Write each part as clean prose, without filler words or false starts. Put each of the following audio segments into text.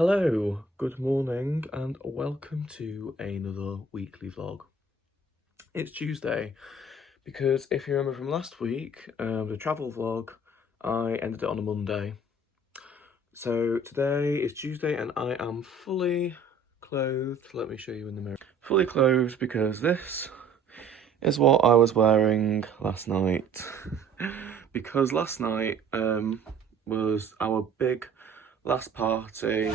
Hello, good morning, and welcome to another weekly vlog. It's Tuesday, because if you remember from last week, the travel vlog, I ended it on a Monday. So today is Tuesday and I am fully clothed. Let me show you in the mirror. Fully clothed because this is what I was wearing last night. Because last night was our big last party.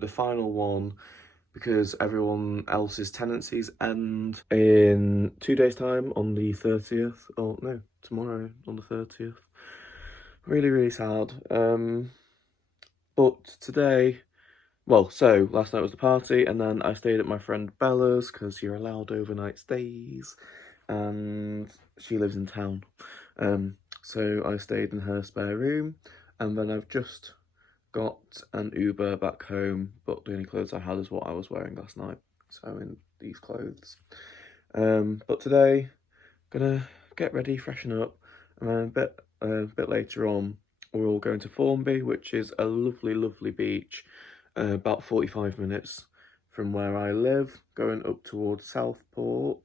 The final one, because everyone else's tenancies end in 2 days' time on the 30th. Oh no, tomorrow on the 30th. Really sad. But today, so last night was the party, and then I stayed at my friend Bella's because you're allowed overnight stays, and she lives in town. So I stayed in her spare room, and then I've just got an Uber back home, but the only clothes I had is what I was wearing last night, so in these clothes. But today, gonna get ready, freshen up, and then a bit later on, we're all going to Formby, which is a lovely beach, about 45 minutes from where I live, going up towards Southport.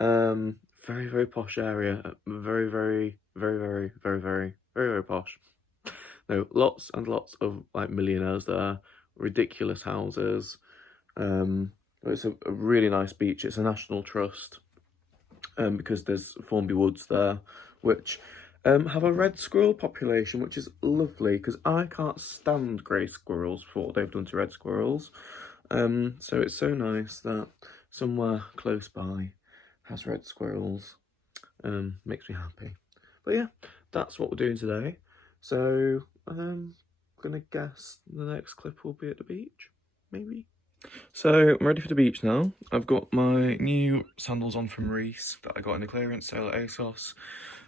Very posh area, very posh. No, lots and lots of like millionaires there, ridiculous houses. It's a really nice beach. It's a national trust, because there's Formby Woods there, which have a red squirrel population, which is lovely, because I can't stand grey squirrels for what they've done to red squirrels. So it's so nice that somewhere close by has red squirrels. Makes me happy. But yeah, that's what we're doing today. So I'm gonna guess the next clip will be at the beach, maybe. So I'm ready for the beach now. I've got my new sandals on from Reese that I got in the clearance sale at ASOS.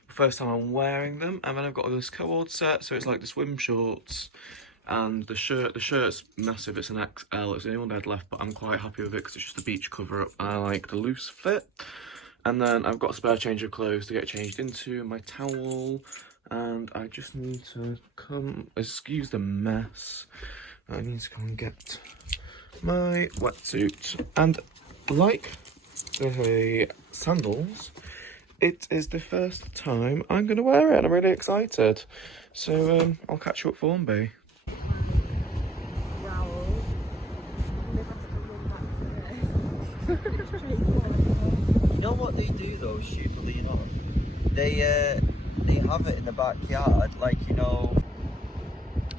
First time I'm wearing them, and then I've got this co-ord set, so it's like the swim shorts and the shirt. The shirt's massive, it's an XL, it's the only one I had left, but I'm quite happy with it because it's just a beach cover up and I like the loose fit. And then I've got a spare change of clothes to get changed into, my towel, and I just need to excuse the mess, I need to come and get my wetsuit. And like the sandals, it is the first time I'm going to wear it, and I'm really excited. So I'll catch you at Formby. You know what they do though, stupidly enough? They have it in the backyard, like, you know.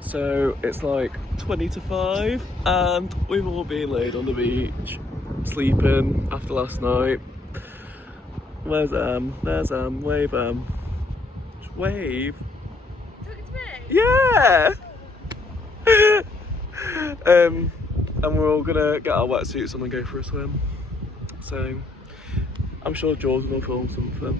So it's like 20 to 5 and we've all been laid on the beach, sleeping after last night. Where's There's wave Wave. It's me? Yeah! And we're all gonna get our wetsuits on and go for a swim. So I'm sure Jordan will film something.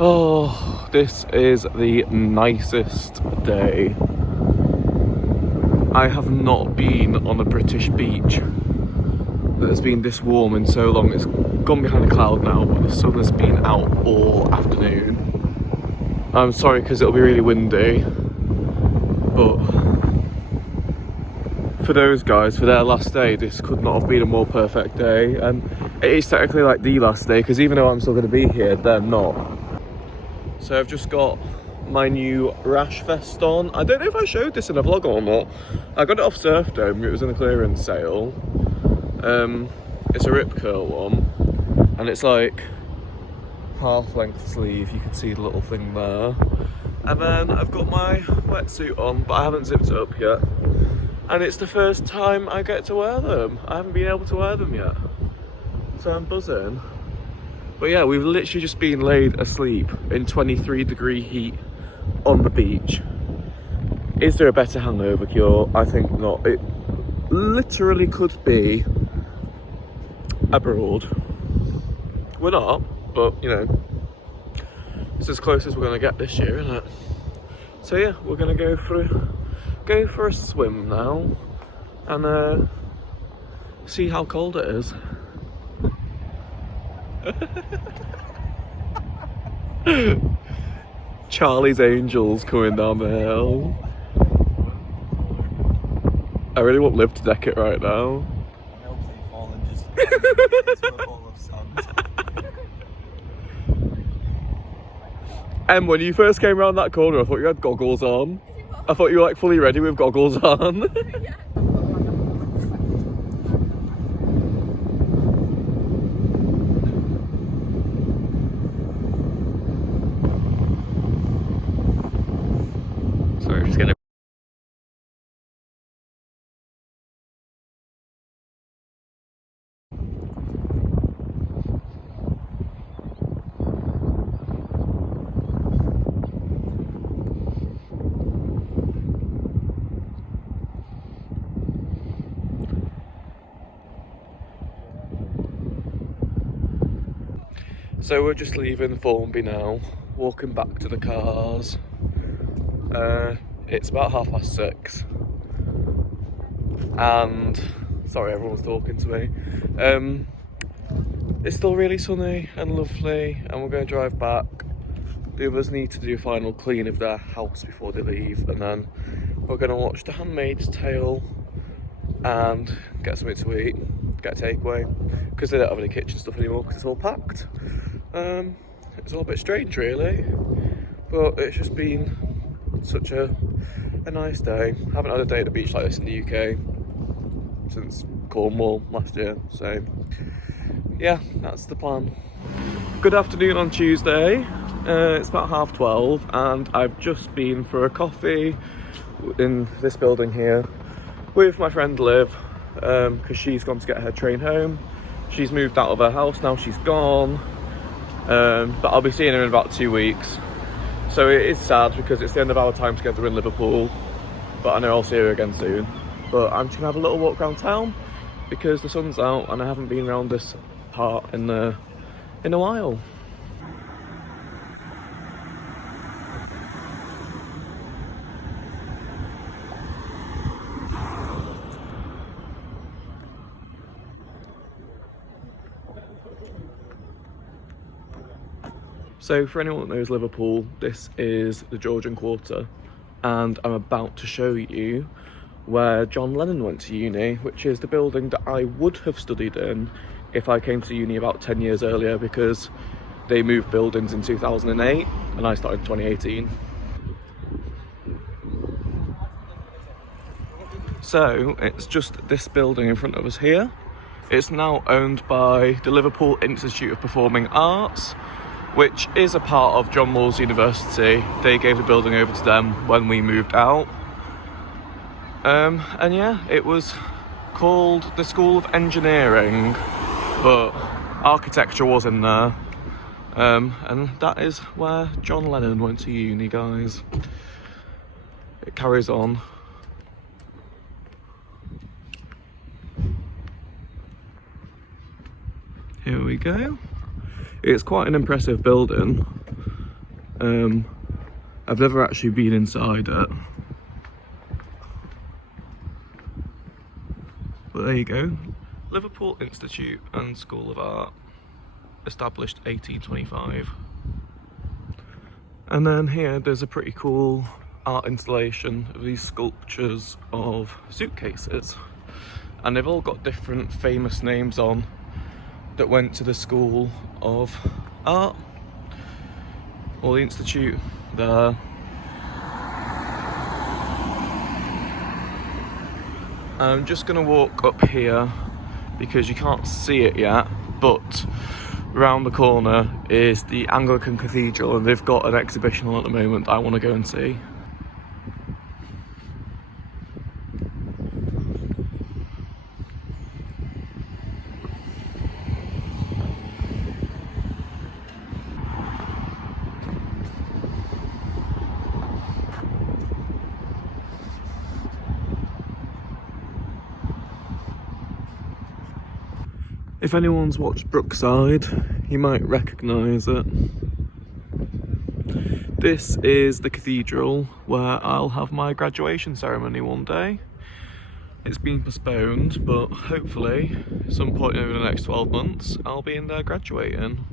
Oh, this is the nicest day. I have not been on a British beach that has been this warm in so long. It's gone behind a cloud now, but the sun has been out all afternoon. I'm sorry because it'll be really windy, but for those guys, for their last day, this could not have been a more perfect day. And it is technically like the last day, because even though I'm still going to be here, they're not. So I've just got my new rash vest on. I don't know if I showed this in a vlog or not. I got it off Surf Dome, it was in a clearance sale. It's a rip curl one, and it's like half length sleeve, you can see the little thing there. And then I've got my wetsuit on, but I haven't zipped it up yet. And it's the first time I get to wear them. I haven't been able to wear them yet, so I'm buzzing. But yeah, we've literally just been laid asleep in 23-degree heat on the beach. Is there a better hangover cure? I think not. literally could be abroad. We're not, but you know, it's as close as we're gonna get this year, isn't it? So yeah, we're gonna go for a swim now and see how cold it is. Charlie's Angels coming down the hill. I really want Liv to deck it right now. I hope they fall and just into a ball of sand. Em, when you first came around that corner, I thought you had goggles on. I thought you were like fully ready with goggles on. Sorry, just gonna. So we're just leaving Formby now, walking back to the cars. It's about 6:30, and sorry, everyone's talking to me. It's still really sunny and lovely, and we're going to drive back. The others need to do a final clean of their house before they leave, and then we're going to watch The Handmaid's Tale and get something to eat, get a takeaway, because they don't have any kitchen stuff anymore because it's all packed. It's all a bit strange really, but it's just been such a nice day. I haven't had a day at the beach like this in the UK since Cornwall last year, so yeah, that's the plan. Good afternoon on Tuesday. It's about 12:30 and I've just been for a coffee in this building here with my friend Liv, because she's gone to get her train home. She's moved out of her house now, she's gone, but I'll be seeing her in about 2 weeks. So it is sad because it's the end of our time together in Liverpool, but I know I'll see her again soon. But I'm just gonna have a little walk around town because the sun's out and I haven't been around this part in a while. So for anyone that knows Liverpool, this is the Georgian Quarter, and I'm about to show you where John Lennon went to uni, which is the building that I would have studied in if I came to uni about 10 years earlier, because they moved buildings in 2008 and I started in 2018. So it's just this building in front of us here. It's now owned by the Liverpool Institute of Performing Arts, which is a part of John Moores University. They gave the building over to them when we moved out. And yeah, it was called the School of Engineering, but architecture was in there. And that is where John Lennon went to uni, guys. It carries on. Here we go. It's quite an impressive building. I've never actually been inside it. But there you go. Liverpool Institute and School of Art, established 1825. And then here there's a pretty cool art installation of these sculptures of suitcases. And they've all got different famous names on that went to the School of Art, or the Institute there. I'm just going to walk up here because you can't see it yet, but round the corner is the Anglican Cathedral and they've got an exhibition on at the moment that I want to go and see. If anyone's watched Brookside, you might recognise it. This is the cathedral where I'll have my graduation ceremony one day. It's been postponed, but hopefully, at some point over the next 12 months, I'll be in there graduating.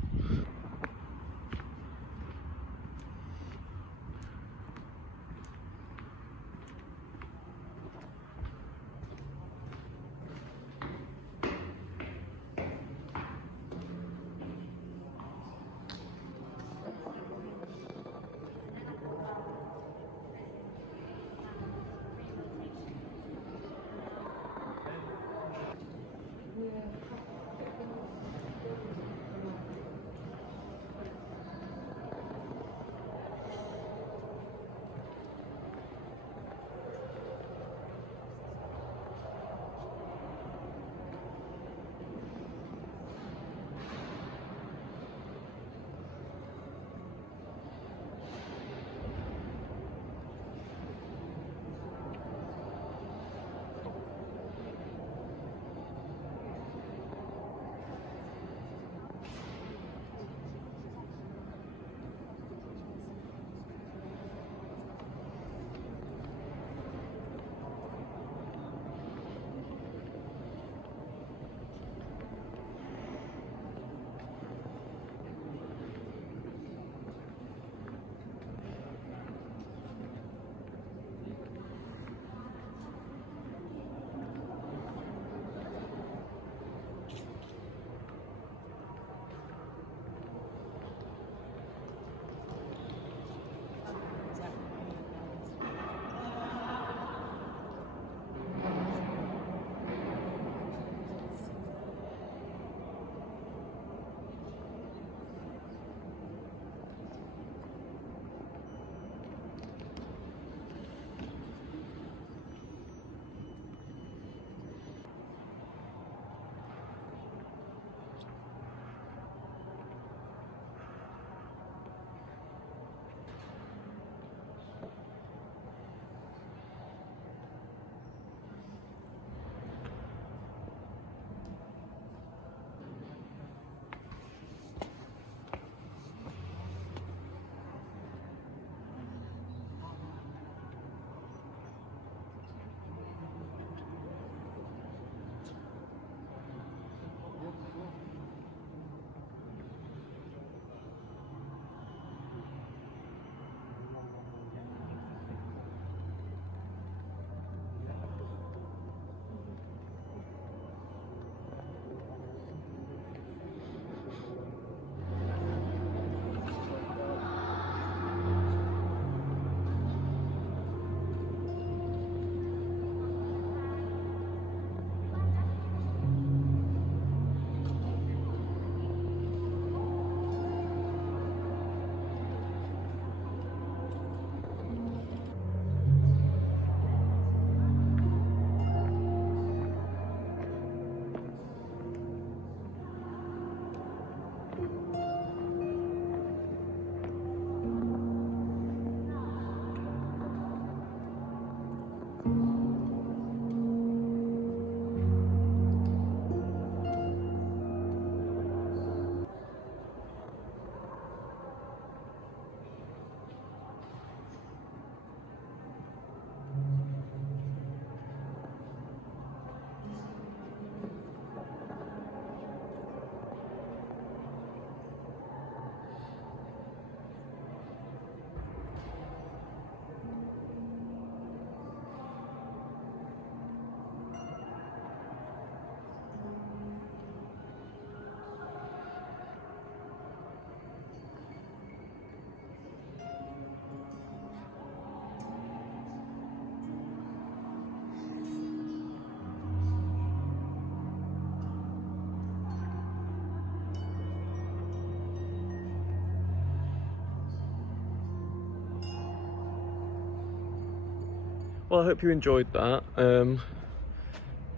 Well, I hope you enjoyed that.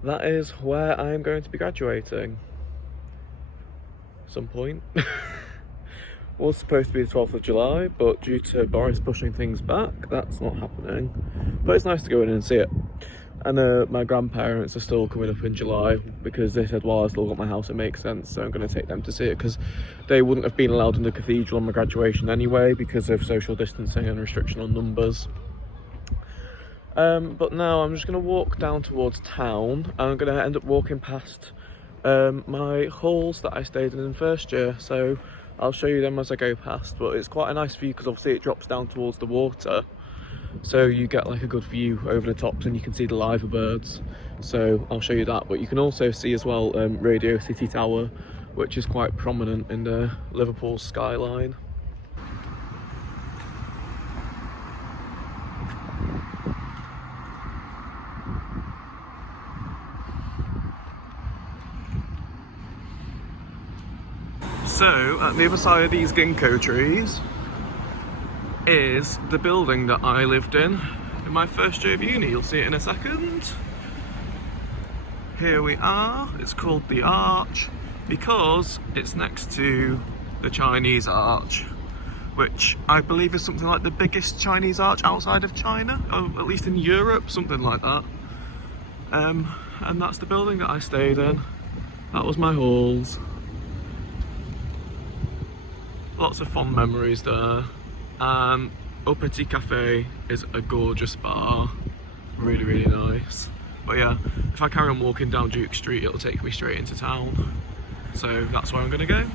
That is where I am going to be graduating. Some point. Was supposed to be the 12th of July, but due to Boris pushing things back, that's not happening. But it's nice to go in and see it. And my grandparents are still coming up in July because they said, well, I still got my house, it makes sense, so I'm going to take them to see it, because they wouldn't have been allowed in the cathedral on my graduation anyway because of social distancing and restriction on numbers. But now I'm just going to walk down towards town. I'm going to end up walking past my halls that I stayed in first year, so I'll show you them as I go past. But it's quite a nice view because obviously it drops down towards the water, so you get like a good view over the tops and you can see the liver birds, so I'll show you that. But you can also see as well Radio City Tower, which is quite prominent in the Liverpool skyline. So at the other side of these ginkgo trees is the building that I lived in my first year of uni. You'll see it in a second. Here we are. It's called the Arch because it's next to the Chinese Arch, which I believe is something like the biggest Chinese arch outside of China, or at least in Europe, something like that. And that's the building that I stayed in. That was my halls. Lots of fond memories there. And Au Petit Cafe is a gorgeous bar, really, really nice. But yeah, if I carry on walking down Duke Street, it'll take me straight into town. So that's where I'm gonna go.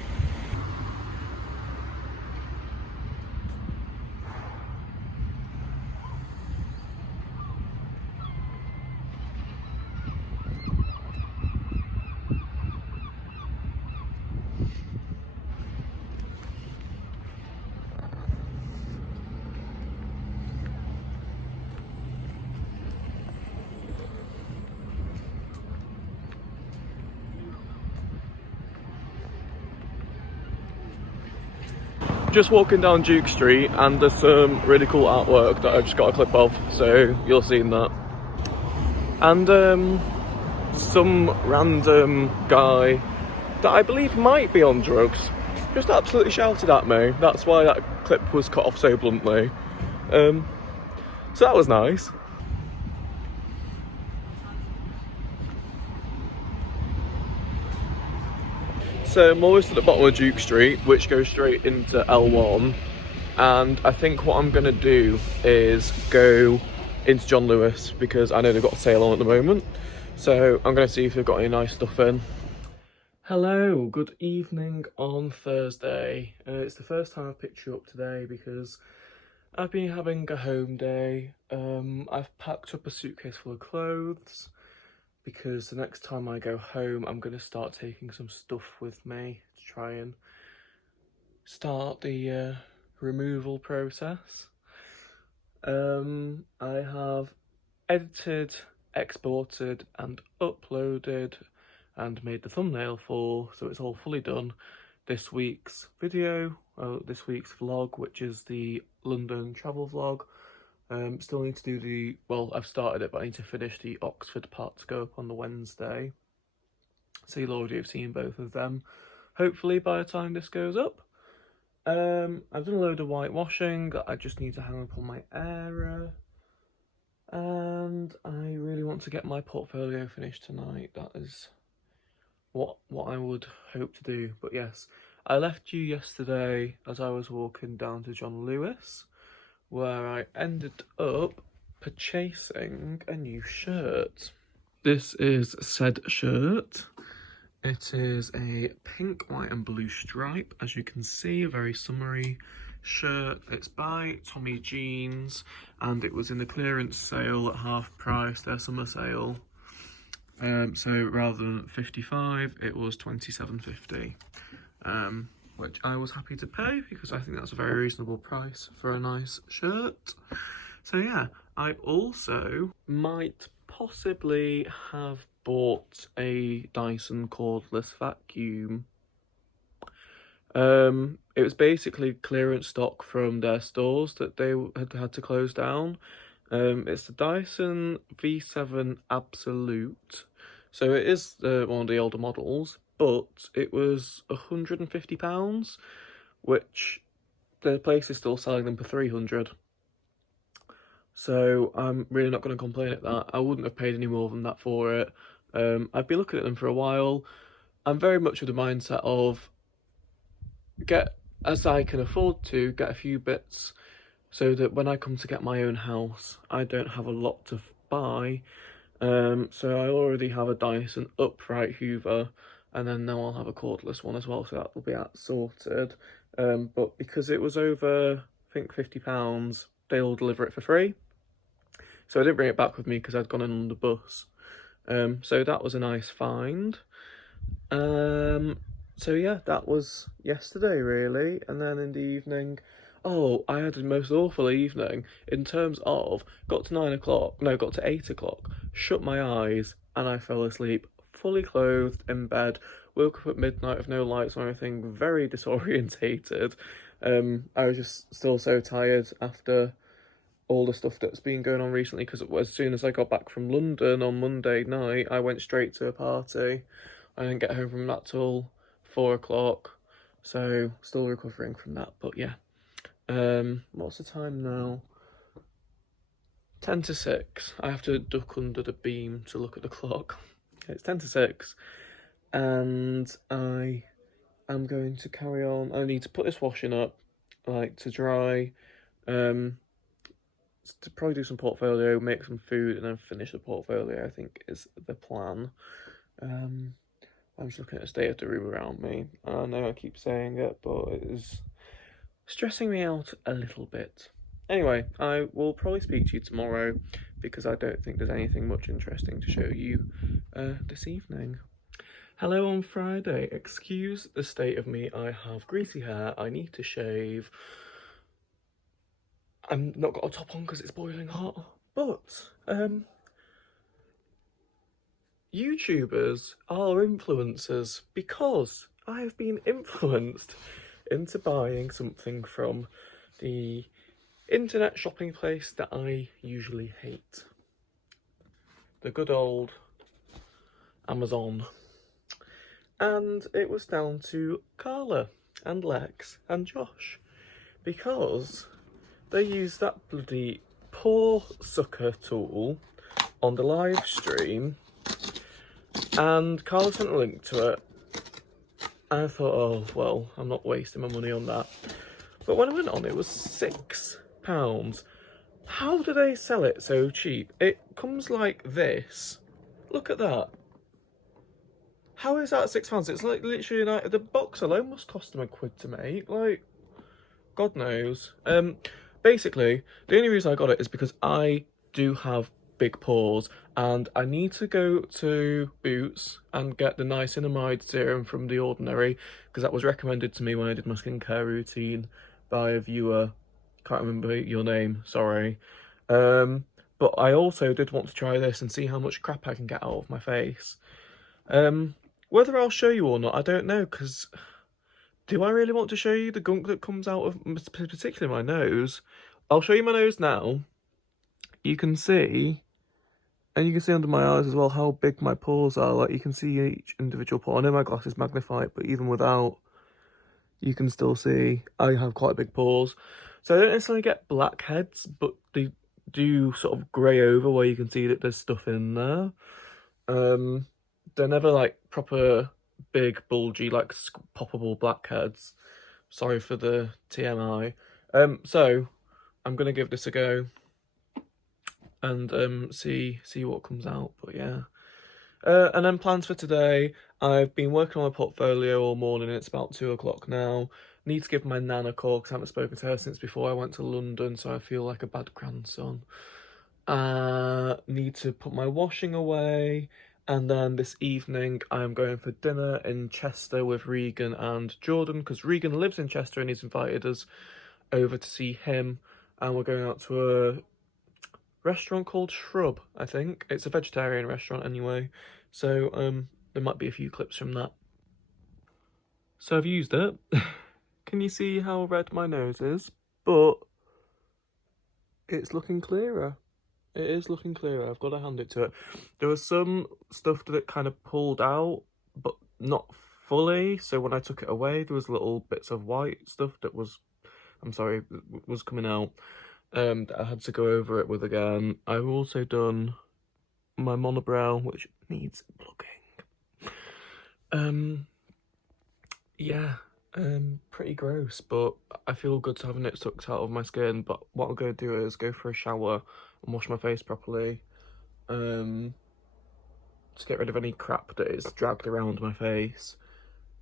Just walking down Duke Street and there's some really cool artwork that I've just got a clip of, so you'll see that. And some random guy that I believe might be on drugs just absolutely shouted at me. That's why that clip was cut off so bluntly. So that was nice. So I'm almost at the bottom of Duke Street, which goes straight into L1, and I think what I'm going to do is go into John Lewis because I know they've got a sale on at the moment, so I'm going to see if they've got any nice stuff in. Hello, good evening on Thursday. It's the first time I've picked you up today because I've been having a home day. I've packed up a suitcase full of clothes, because the next time I go home, I'm going to start taking some stuff with me to try and start the removal process. I have edited, exported and uploaded and made the thumbnail for, so it's all fully done, this week's video, this week's vlog, which is the London travel vlog. Still need to do well, I've started it, but I need to finish the Oxford part to go up on the Wednesday. So you'll already have seen both of them, hopefully, by the time this goes up. I've done a load of whitewashing that I just need to hang up on my area. And I really want to get my portfolio finished tonight. That is what I would hope to do. But yes, I left you yesterday as I was walking down to John Lewis, where I ended up purchasing a new shirt. This is said shirt. It is a pink, white and blue stripe, as you can see, a very summery shirt. It's by Tommy Jeans and it was in the clearance sale at half price, their summer sale. So rather than 55, it was 27.50. Which I was happy to pay because I think that's a very reasonable price for a nice shirt. So yeah, I also might possibly have bought a Dyson cordless vacuum. It was basically clearance stock from their stores that they had to close down. It's the Dyson V7 Absolute. So it is one of the older models, but it was £150, which the place is still selling them for £300. So I'm really not going to complain at that. I wouldn't have paid any more than that for it. I've been looking at them for a while. I'm very much of the mindset of get as I can afford to, get a few bits so that when I come to get my own house, I don't have a lot to buy. So I already have a Dyson upright Hoover, and then now I'll have a cordless one as well, so that will be out sorted. But because it was over, I think £50, they'll deliver it for free. So I didn't bring it back with me because I'd gone in on the bus. So that was a nice find. So yeah, that was yesterday really, and then in the evening, oh, I had the most awful evening in terms of got to 9 o'clock, no, got to 8 o'clock, shut my eyes, and I fell asleep fully clothed in bed. Woke up at midnight with no lights or anything, very disorientated. I was just still so tired after all the stuff that's been going on recently, because as soon as I got back from London on Monday night, I went straight to a party. I didn't get home from that till 4 o'clock, so still recovering from that. But yeah, what's the time now? 10 to 6. I have to duck under the beam to look at the clock. It's 10 to 6, and I am going to carry on. I need to put this washing up, like, to dry. To probably do some portfolio, make some food, and then finish the portfolio, I think is the plan. I'm just looking at the state of the room around me. I know I keep saying it, but it is stressing me out a little bit. Anyway, I will probably speak to you tomorrow because I don't think there's anything much interesting to show you this evening. Hello on Friday. Excuse the state of me. I have greasy hair. I need to shave. I'm not got a top on because it's boiling hot, but YouTubers are influencers because I have been influenced into buying something from the internet shopping place that I usually hate. The good old Amazon. And it was down to Carla and Lex and Josh because they used that bloody poor sucker tool on the live stream, and Carla sent a link to it. And I thought, oh, well, I'm not wasting my money on that. But when I went on, it was £6. How do they sell it so cheap? It comes like this. Look at that. How is that £6? It's like literally like the box alone must cost them £1 to make. Like, God knows. Basically, the only reason I got it is because I do have big pores and I need to go to Boots and get the niacinamide serum from The Ordinary because that was recommended to me when I did my skincare routine by a viewer. Can't remember your name, sorry. But I also did want to try this and see how much crap I can get out of my face. Whether I'll show you or not, I don't know, because do I really want to show you the gunk that comes out of, particularly my nose? I'll show you my nose now. You can see, and you can see under my eyes as well, how big my pores are. Like, you can see each individual pore. I know my glasses magnify it, but even without, you can still see I have quite big pores. So I don't necessarily get blackheads, but they do sort of grey over where you can see that there's stuff in there. They're never like proper big, bulgy, like poppable blackheads. Sorry for the TMI. So I'm gonna give this a go and see what comes out. But yeah. And then plans for today. I've been working on my portfolio all morning. It's about 2 o'clock now. Need to give my nan a call because I haven't spoken to her since before I went to London, so I feel like a bad grandson. Need to put my washing away. And then this evening, I'm going for dinner in Chester with Regan and Jordan, because Regan lives in Chester and he's invited us over to see him. And we're going out to a restaurant called Shrub, I think. It's a vegetarian restaurant anyway. So there might be a few clips from that. So I've used it. Can you see how red my nose is? But it's looking clearer. It is looking clearer, I've got to hand it to it. There was some stuff that it kind of pulled out, but not fully. So when I took it away, there was little bits of white stuff that was, I'm sorry, was coming out. that I had to go over it with again. I've also done my monobrow, which needs plugging. Yeah, pretty gross, but I feel good to having it sucked out of my skin. But what I'm gonna do is go for a shower and wash my face properly. To get rid of any crap that is dragged around my face.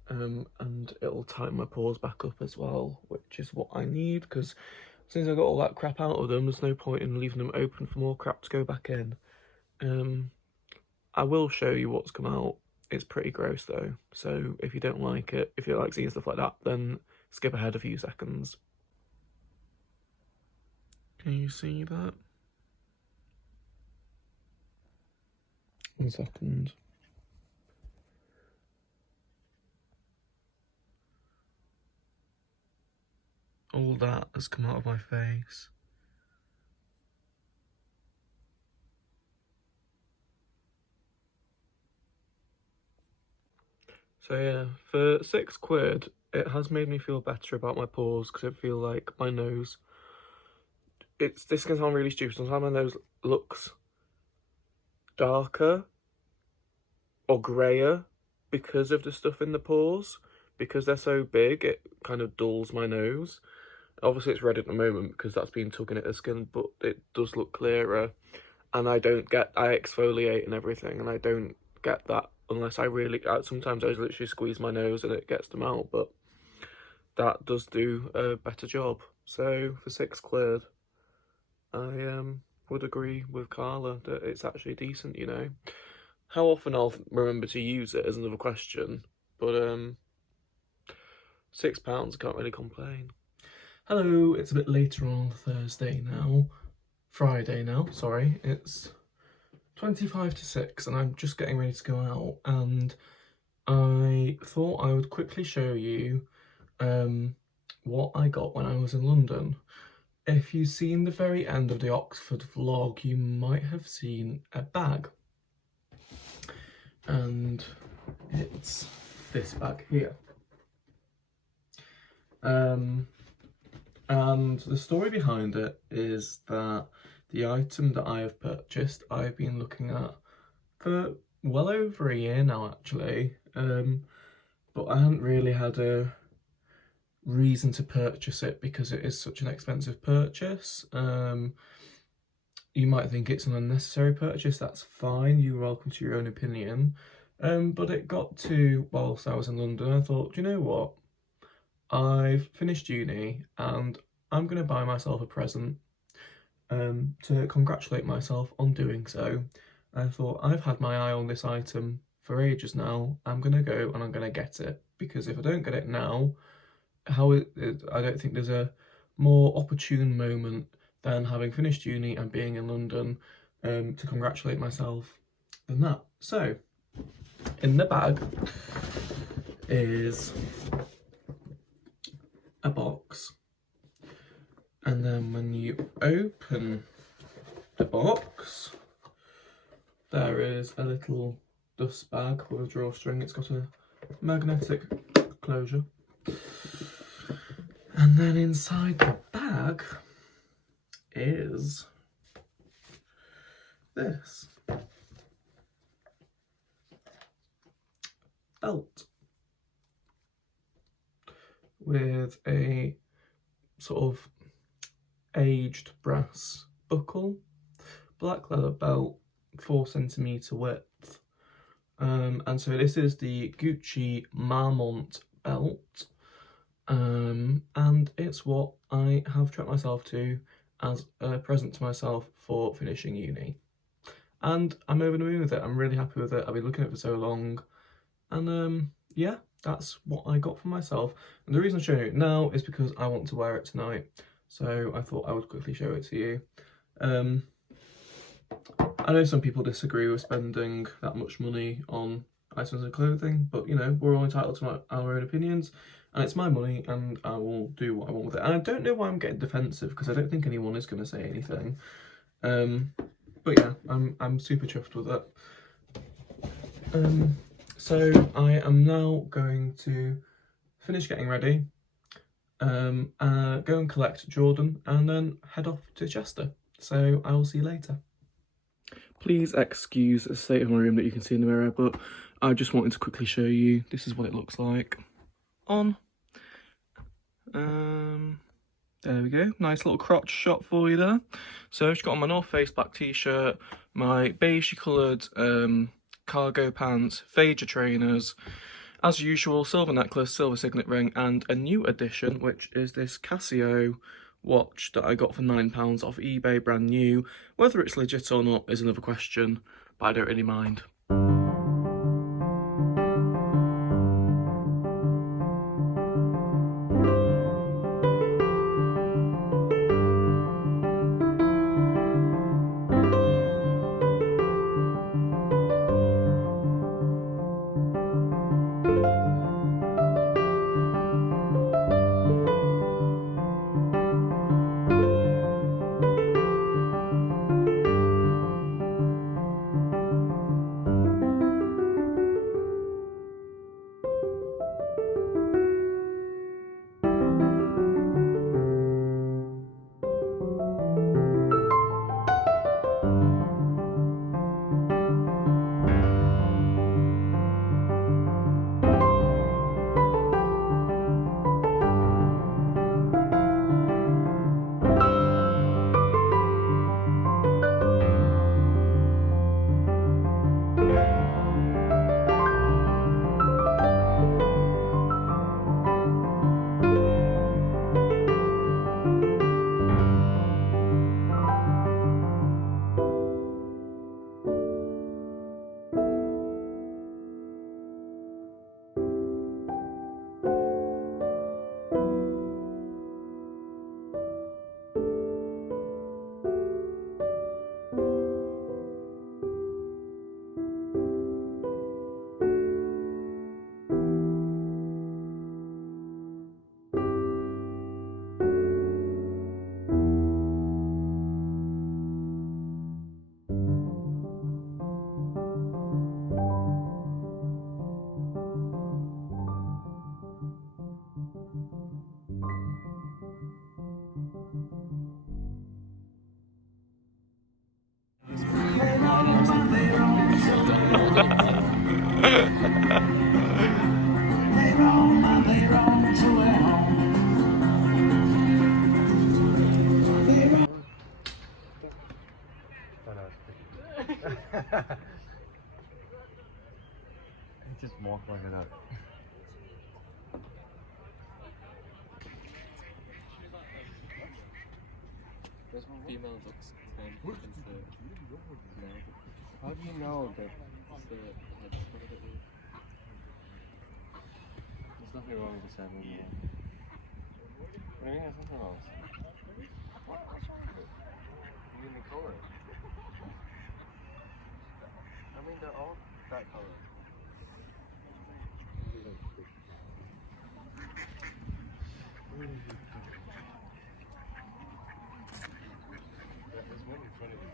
And it'll tighten my pores back up as well, which is what I need, because since I got all that crap out of them, there's no point in leaving them open for more crap to go back in. I will show you what's come out. It's pretty gross though, so if you don't like it, if you don't like seeing stuff like that, then skip ahead a few seconds. Can you see that? 1 second. All that has come out of my face. So yeah, for £6, it has made me feel better about my pores, because I feel like my nose, this can sound really stupid, sometimes my nose looks darker or greyer because of the stuff in the pores. Because they're so big, it kind of dulls my nose. Obviously it's red at the moment because that's been tugging at the skin, but it does look clearer. And I exfoliate and everything, and I don't get that unless I really, sometimes I literally squeeze my nose and it gets them out, but that does do a better job. So for £6, I would agree with Carla that it's actually decent, you know. How often I'll remember to use it is another question, but £6, I can't really complain. Hello, it's a bit later on Thursday now. Friday now, sorry. It's 25 to 6 and I'm just getting ready to go out, and I thought I would quickly show you what I got when I was in London. If you've seen the very end of the Oxford vlog, you might have seen a bag. And it's this bag here. And the story behind it is that the item that I have purchased, I've been looking at for well over a year now, actually. But I haven't really had a reason to purchase it because it is such an expensive purchase. You might think it's an unnecessary purchase, that's fine, you're welcome to your own opinion. But it got to, whilst I was in London, I thought, do you know what? I've finished uni and I'm going to buy myself a present to congratulate myself on doing so. I thought, I've had my eye on this item for ages now, I'm going to go and I'm going to get it, because if I don't get it now, I don't think there's a more opportune moment than having finished uni and being in London to congratulate myself than that. So, in the bag is a box, and then when you open the box, there is a little dust bag with a drawstring. It's got a magnetic closure. And then inside the bag is this belt with a sort of aged brass buckle, black leather belt, 4cm width. And so this is the Gucci Marmont belt. And it's what I have treated myself to as a present to myself for finishing uni. And I'm over the moon with it. I'm really happy with it. I've been looking at it for so long. And yeah, that's what I got for myself. And the reason I'm showing it now is because I want to wear it tonight. So I thought I would quickly show it to you. I know some people disagree with spending that much money on items of clothing, but you know, we're all entitled to our own opinions, and it's my money and I will do what I want with it. And I don't know why I'm getting defensive, because I don't think anyone is going to say anything. But yeah, I'm super chuffed with it. So I am now going to finish getting ready, go and collect Jordan, and then head off to Chester. So I will see you later. Please excuse the state of my room that you can see in the mirror, but I just wanted to quickly show you. This is what it looks like on. There we go. Nice little crotch shot for you there. So I've just got on my North Face black t-shirt, my beige coloured cargo pants, Phaedra trainers, as usual, silver necklace, silver signet ring, and a new addition, which is this Casio watch that I got for £9 off eBay, brand new. Whether it's legit or not is another question, but I don't really mind. Just walk like that. This one female looks 10 into male. How do you know that? It's the head one of it. There's nothing wrong with the 7. Yeah. What do you mean there's nothing wrong with it? What's wrong with it? You mean the colour? I mean they're all that colour. There's one in front of you.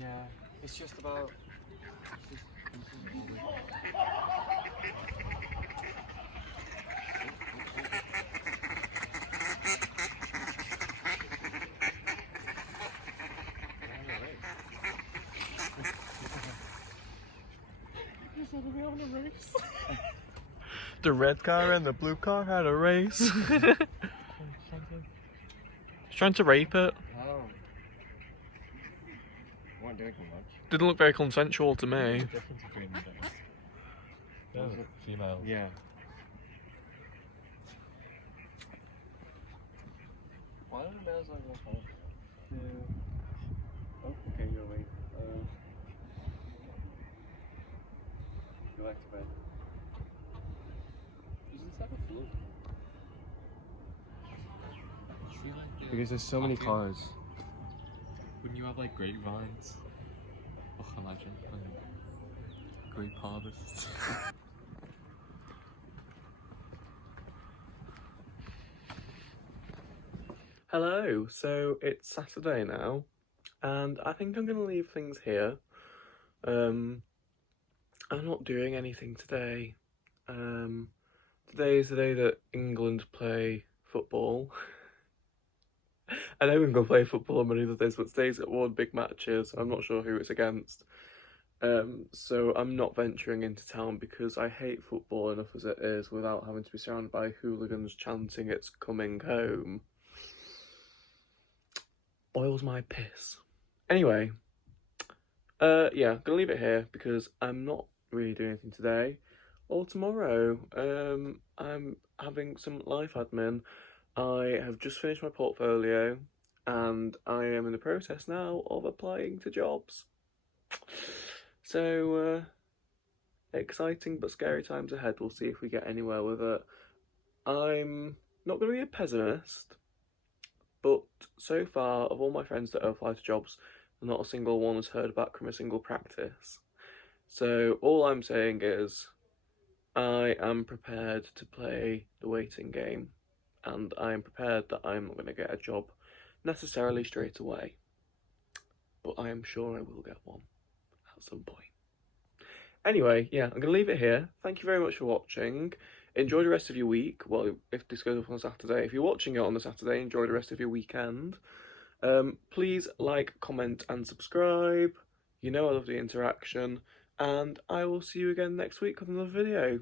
Yeah, it's just about. The red car and the blue car had a race. He's trying to rape it. Oh. Weren't doing much. Didn't look very consensual to me. Difference between them. They're females. Yeah. Why do the males like go home? Oh, okay, you're awake. Go back to bed. Does this have a float? See, like, Because there's so many cars. Wouldn't you have like grapevines? Oh, imagine. Grape harvests. Hello, so it's Saturday now, and I think I'm going to leave things here. I'm not doing anything today. Today is the day that England play football. I know England play football on many other days, but today's one big matches. I'm not sure who it's against. So I'm not venturing into town because I hate football enough as it is without having to be surrounded by hooligans chanting it's coming home. Boils my piss. Anyway, yeah, I'm gonna leave it here because I'm not really doing anything today or tomorrow. I'm having some life admin. I have just finished my portfolio and I am in the process now of applying to jobs. So, exciting but scary times ahead. We'll see if we get anywhere with it. I'm not going to be a pessimist, but so far, of all my friends that have applied to jobs, not a single one has heard back from a single practice. So all I'm saying is I am prepared to play the waiting game, and I am prepared that I'm not going to get a job necessarily straight away, but I am sure I will get one at some point. Anyway, yeah, I'm going to leave it here. Thank you very much for watching. Enjoy the rest of your week. Well, if this goes up on Saturday, if you're watching it on the Saturday, enjoy the rest of your weekend. Please like, comment, and subscribe. You know I love the interaction. And I will see you again next week with another video.